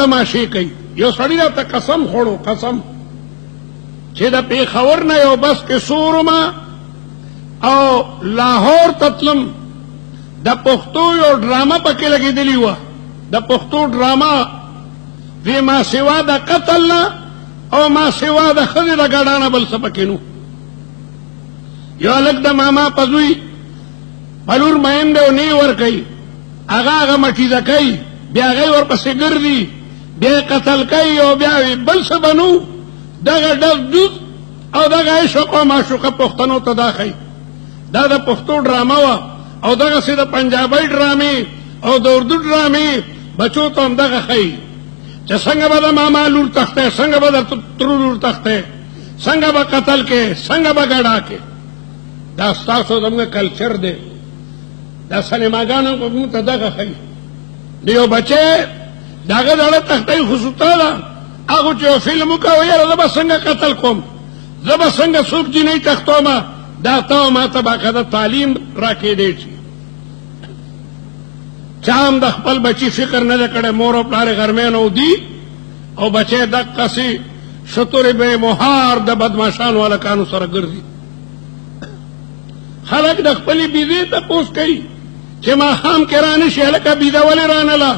تماشې کوي. یو سړي راته قسم خوړو، قسم چې د پېښور نه یو بس کې سورما او لاهور تتلم، د پښتو یو ډرامه پکې لګېدلې وه، د پښتو ډرامه وی ما سوا د قتل نه او ما سوا د ښځې د ګډانه بل څه پکې نو. یو هلک د ماما په زوی په لور مین دی او نه یې ورکوي، هغه مټیزه کوي، بیا هغه یې ورپسې ګرځي، بیا یې قتل کوي او بیا بل څه به نو. دغه ډز ډوز او دغه عشق او معشوقه پښتنو ته دا ښیي. دا د پښتو ډرامه وه او دغسې د پنجابۍ ډرامې او د اردو ډرامې بچو ته هم دغه ښیي چې څنګه به د ماما لور تختی، څنګه به د ترو لور تختی، څنګه به قتل کې، څنګه به ګډا کې. دا ستاسو زموږ کلچر دی، دا سینماګانو په موږ ته دغه ښیي. د یو بچی د هغه زړه تختی خصوصا ده، هغه چې یو فلم وکړو یاره زه به څنګه قتل کوم، زه به څنګه څوک جینۍ تختومه، دا ته ما ته باقاعده تعلیم راکېدی شي. چا هم د خپل بچي فکر نه دی کړی، مور او پلار یې غرمې نه ودي او بچی دقسې شتورې به مهار د بدماشانو هلکانو سره ګرځي. خلک د خپلې بیزې تپوس کوي چې ماښام کې رانه شي، هلکه بیزه ولې رانله،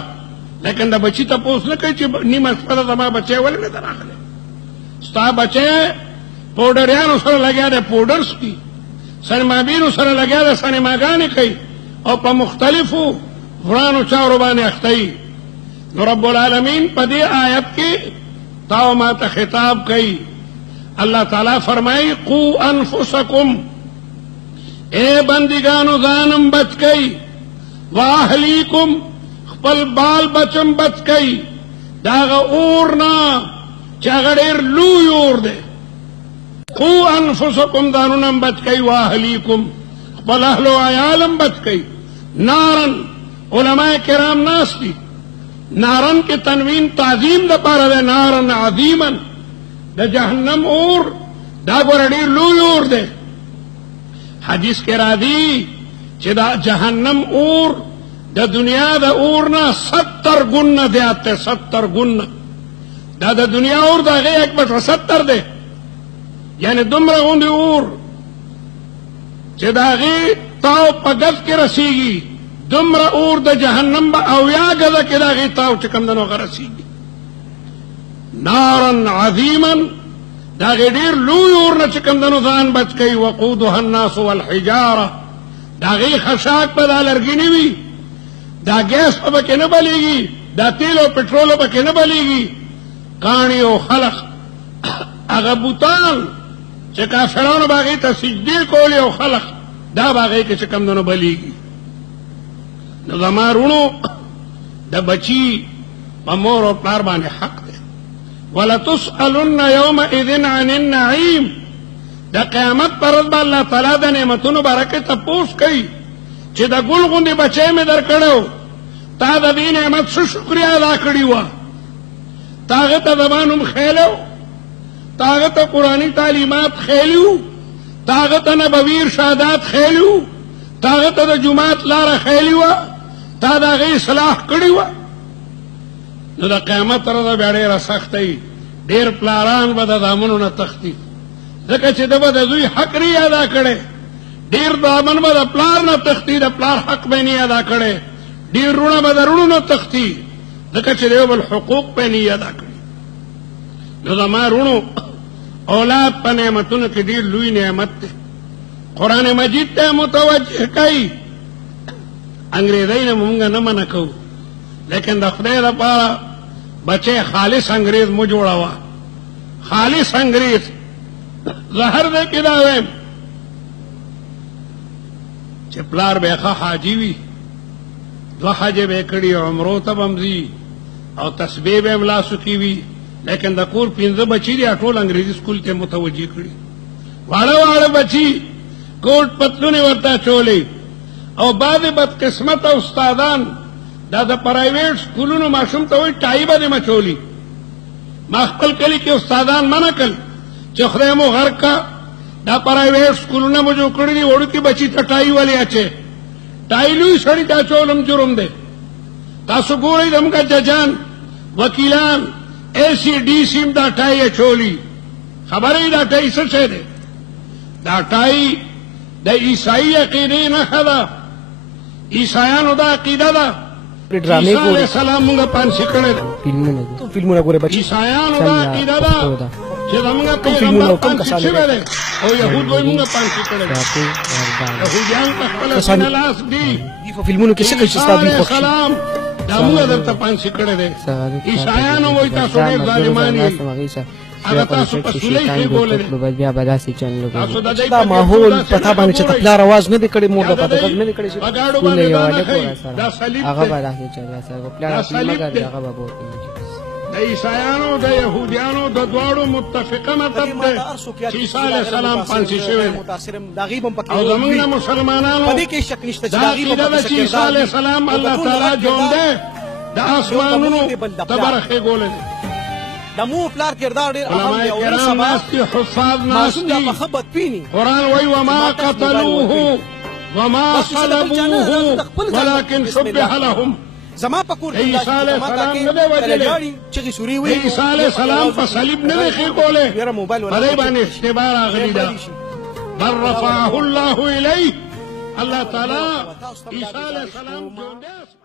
لیکن د بچي تپوس نه کوي چې نیمه شپه ده زما بچی ولې نه ده راغلی. ستا بچی پوډریانو سره لګیا دی، پوډر څکي، سینمابینو سره لګیا دی، سینماګانې کوي او په مختلفو ورانو چارو باندې اخته یي. نو رب العالمین په دې آیت کې تاو ما ته خطاب کوي. الله تعالی فرمایي قو انفسکم، اے بندگانو ځانم بچ کوي، واهلیکم خپل بال بچم بچ کوي د هغه اور نه چې هغه ډېر لوی اور دی. قو انفسکم ځانونه بچ کوي، واهلیکم خپل اهل و عیالم بچ کوي. نارن علماء کرام ناست دي، نارن کې تنوین تعظیم دپاره دی، نارن عظیمن د جهنم اور دا ګوره ډېر لوی اور دی. حدیث کې راځي چې دا جهنم اور د دنیا د اور نه 70 ګونه زیات دی، 70 ګونه. دا د دنیا اور د هغې 1/70 دی، یعنی دومره غوندې اور چې د هغې تاو په ګز کې رسیږي، دومره اور د جهنم به 80 ګزه کې د هغې تاو چې کوم دی نو هغه رسیږي. نارن عظیمن د هغې ډېر لوی اور نه چې کوم دی نو ځان بچ کوي. وقودها الناس والحجاره، د هغې خشاک به دا لرګینې وي، دا ګیس به پکې نه بلیږي، دا تیل او پټرول به پکې نه بلیږي. کاڼي او خلق هغه بوتان چې کافرانو به هغې ته سجدې کولې او خلق دا به هغې کې چې کوم دی نو بلیږي. نو زما وروڼو د بچي په مور او پلار باندې حق دی. ولتسألن یومئذ عن النعیم، د قیامت پر ورځ به الله تعالی د نعمتونو باره کې تپوس کوي چې د ګل غوندې بچی مې در کړی، تا د دې نعمت څه شکریا ادا کړې وه، تا هغه ته زما نوم ښیلی و، تا هغه ته قرآني تعلیمات ښیلي وو، تا هغه ته نبوي ارشادات ښیلي وو، تا هغه ته د جومات لاره ښیلې وه، تا د هغې اصلاح کړې وه. نو د قیامت ورځ بیا ډېره سخته وي، ډېر پلاران به د زامنو نه تښتي، ځکه چې ده به د زوی حق نه ادا کړی. ډېر زامن به د پلار نه تښتي، د پلار حق به نه ادا کړی. ډېر وروڼه به د وروڼو نه تښتي، ځکه چې د یو بل حقوق به نه ادا کړي. نو زما وروڼو اولاد په نعمتونو کې ډېر لوی نعمت دی. قرآن مجید ته متوجه کوي. انګریزۍ نه مونږ نه منع کوو، لیکن د خدای دپاره بچی خالص انګریز مو جوړوه، خالص انګریز. زه هر ځای کې دا وایم چې پلار به ښه حاجي وي، 2 حجې به یې کړي، عمرو ته به هم ځي او تسبیح به یې ملاسو کې وي، لیکن د کور 5 بچي دي ټول انګریزي سکول ته متوجه کړي. واړه واړه بچي کوټ پتلونې ورته اچولې، او بعضې بدقسمته استادان دا د پرایویټ سکولونو ماشوم ته وایي ټایي به دې مچولي. ما خپل کلي کې استادان منع کړل چې خدای مو غرق کا، دا پرایویټ سکولونه مو جوړ کړي دي، وړوکي بچي ته ټایي ولې اچې، ټایي لوی سړي ته اچول هم جرم دی. تاسو ګورئ زموږ ججان وکیلان ایسی ڈی سیم دا ٹائی چولی خبرې دا ټای څه شی دی دا ټای د عیسائی عقیدې نښه ده عیسایانو دا عقیده ده عیسی علیه السلام موږ پانسي کړی دی فلمونه ګوره بچي عیسایانو دا عقیده ده چې زموږ پیغمبر پانسي شوی دی او یهود وایي موږ پانسي کړی دی یهودیان په خپله سینه لاس ږدي په فلمونو کې څه کوي چې ستا دوی خوښ شي دا موږ درته پانسي کړی دی عیسایانو وایي تاسو ډېر ظالمان یئ هغه تاسو په سولۍ کېښودلی بیا به داسې چل دا ماحول په تا باندې چې ته پلار اواز نه دی کړی مور د پته غږ نه دی کړی چې سکول یې یو هلک ورسره هغه به داسې چل سره پلار اصلي مګر دی هغه به بوتلی د عیسایانو د یهودیانو د دواړو متفقه مطلب دی چې عیسی علیه السلام پانسي شوی او زموږ نه مسلمانانو دا عقیده ده چې عیسی علیه السلام الله تعالی ژوندی د آسمانونو ته برخېږولی دی د مور پلار کردار ډېر اهم دی او کرام ناست دي حفاظ ناست دي قرآن وایي وما قتلوه وما صلبوه ولكن شبه لهم زما په کور عیسی علیه السلام نه دی وجلی عیسی علیه السلام په صلیب نه دی ښېښولی په دی باندې اشتباه راغلې ده بل رفعه الله الیه الله تعالی عیسی علیه السلام ژوندی